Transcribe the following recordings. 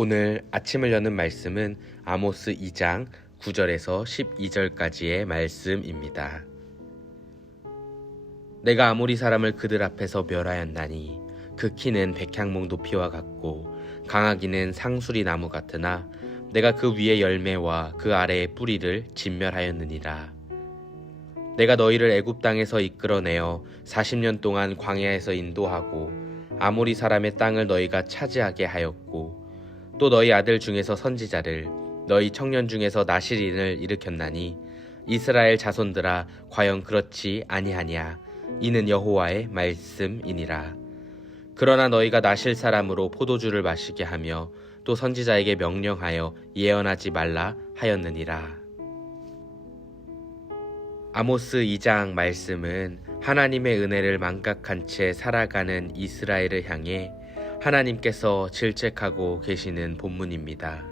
오늘 아침을 여는 말씀은 아모스 2장 9절에서 12절까지의 말씀입니다. 내가 아모리 사람을 그들 앞에서 멸하였나니 그 키는 백향목 높이와 같고 강하기는 상수리 나무 같으나 내가 그 위에 열매와 그 아래의 뿌리를 진멸하였느니라. 내가 너희를 애굽 땅에서 이끌어내어 40년 동안 광야에서 인도하고 아모리 사람의 땅을 너희가 차지하게 하였고 또 너희 아들 중에서 선지자를 너희 청년 중에서 나실인을 일으켰나니 이스라엘 자손들아 과연 그렇지 아니하냐. 이는 여호와의 말씀이니라. 그러나 너희가 나실 사람으로 포도주를 마시게 하며 또 선지자에게 명령하여 예언하지 말라 하였느니라. 아모스 2장 말씀은 하나님의 은혜를 망각한 채 살아가는 이스라엘을 향해 하나님께서 질책하고 계시는 본문입니다.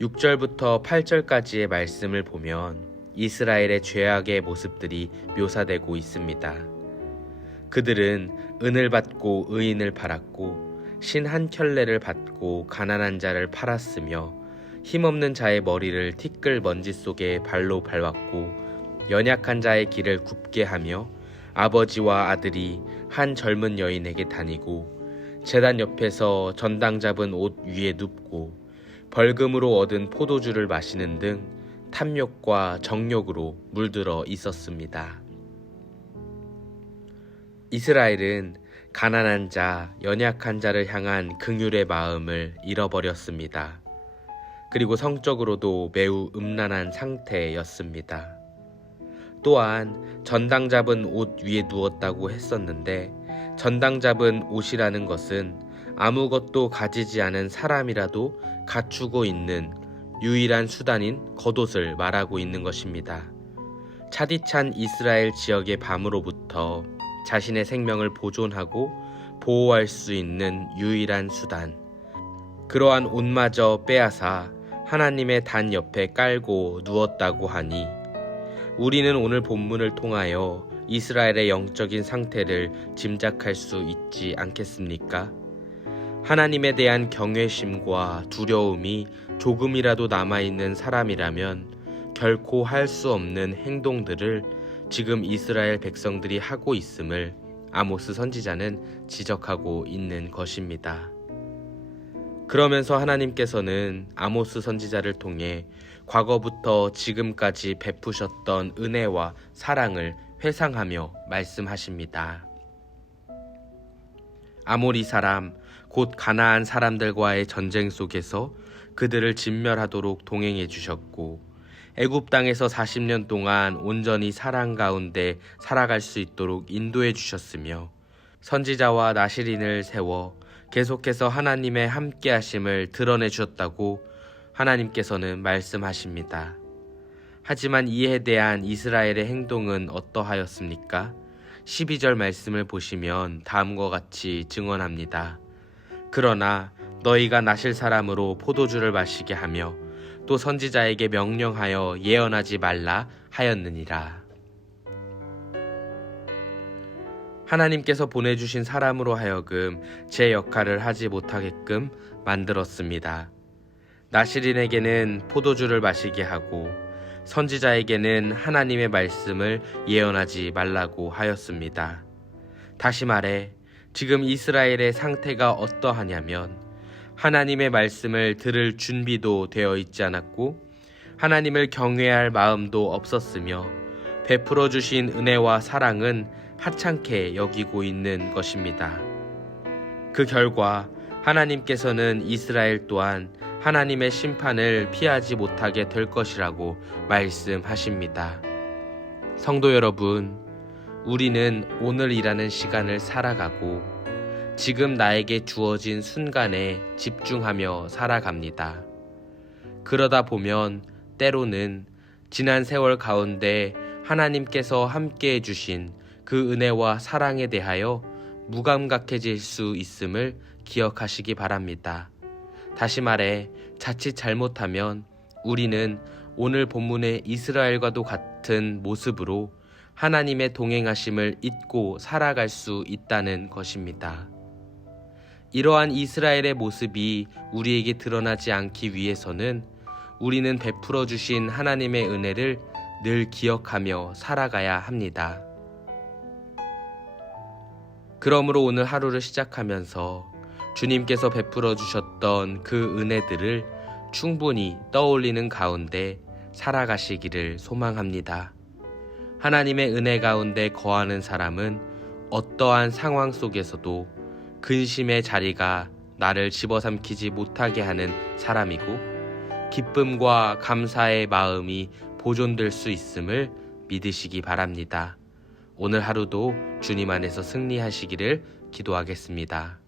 6절부터 8절까지의 말씀을 보면 이스라엘의 죄악의 모습들이 묘사되고 있습니다. 그들은 은을 받고 의인을 팔았고 신 한 켤레를 받고 가난한 자를 팔았으며 힘없는 자의 머리를 티끌 먼지 속에 발로 밟았고 연약한 자의 길을 굽게 하며 아버지와 아들이 한 젊은 여인에게 다니고 제단 옆에서 전당 잡은 옷 위에 눕고 벌금으로 얻은 포도주를 마시는 등 탐욕과 정욕으로 물들어 있었습니다. 이스라엘은 가난한 자, 연약한 자를 향한 긍휼의 마음을 잃어버렸습니다. 그리고 성적으로도 매우 음란한 상태였습니다. 또한 전당 잡은 옷 위에 누웠다고 했었는데 전당 잡은 옷이라는 것은 아무것도 가지지 않은 사람이라도 갖추고 있는 유일한 수단인 겉옷을 말하고 있는 것입니다. 차디찬 이스라엘 지역의 밤으로부터 자신의 생명을 보존하고 보호할 수 있는 유일한 수단. 그러한 옷마저 빼앗아 하나님의 단 옆에 깔고 누웠다고 하니 우리는 오늘 본문을 통하여 이스라엘의 영적인 상태를 짐작할 수 있지 않겠습니까? 하나님에 대한 경외심과 두려움이 조금이라도 남아있는 사람이라면 결코 할 수 없는 행동들을 지금 이스라엘 백성들이 하고 있음을 아모스 선지자는 지적하고 있는 것입니다. 그러면서 하나님께서는 아모스 선지자를 통해 과거부터 지금까지 베푸셨던 은혜와 사랑을 회상하며 말씀하십니다. 아모리 사람, 곧 가나안 사람들과의 전쟁 속에서 그들을 진멸하도록 동행해 주셨고 애굽 땅에서 40년 동안 온전히 사랑 가운데 살아갈 수 있도록 인도해 주셨으며 선지자와 나실인을 세워 계속해서 하나님의 함께하심을 드러내 주셨다고 하나님께서는 말씀하십니다. 하지만 이에 대한 이스라엘의 행동은 어떠하였습니까? 12절 말씀을 보시면 다음과 같이 증언합니다. 그러나 너희가 나실 사람으로 포도주를 마시게 하며 또 선지자에게 명령하여 예언하지 말라 하였느니라. 하나님께서 보내주신 사람으로 하여금 제 역할을 하지 못하게끔 만들었습니다. 나실인에게는 포도주를 마시게 하고 선지자에게는 하나님의 말씀을 예언하지 말라고 하였습니다. 다시 말해 지금 이스라엘의 상태가 어떠하냐면 하나님의 말씀을 들을 준비도 되어 있지 않았고 하나님을 경외할 마음도 없었으며 베풀어 주신 은혜와 사랑은 하찮게 여기고 있는 것입니다. 그 결과 하나님께서는 이스라엘 또한 하나님의 심판을 피하지 못하게 될 것이라고 말씀하십니다. 성도 여러분, 우리는 오늘이라는 시간을 살아가고 지금 나에게 주어진 순간에 집중하며 살아갑니다. 그러다 보면 때로는 지난 세월 가운데 하나님께서 함께해 주신 그 은혜와 사랑에 대하여 무감각해질 수 있음을 기억하시기 바랍니다. 다시 말해 자칫 잘못하면 우리는 오늘 본문의 이스라엘과도 같은 모습으로 하나님의 동행하심을 잊고 살아갈 수 있다는 것입니다. 이러한 이스라엘의 모습이 우리에게 드러나지 않기 위해서는 우리는 베풀어 주신 하나님의 은혜를 늘 기억하며 살아가야 합니다. 그러므로 오늘 하루를 시작하면서 주님께서 베풀어 주셨던 그 은혜들을 충분히 떠올리는 가운데 살아가시기를 소망합니다. 하나님의 은혜 가운데 거하는 사람은 어떠한 상황 속에서도 근심의 자리가 나를 집어삼키지 못하게 하는 사람이고 기쁨과 감사의 마음이 보존될 수 있음을 믿으시기 바랍니다. 오늘 하루도 주님 안에서 승리하시기를 기도하겠습니다.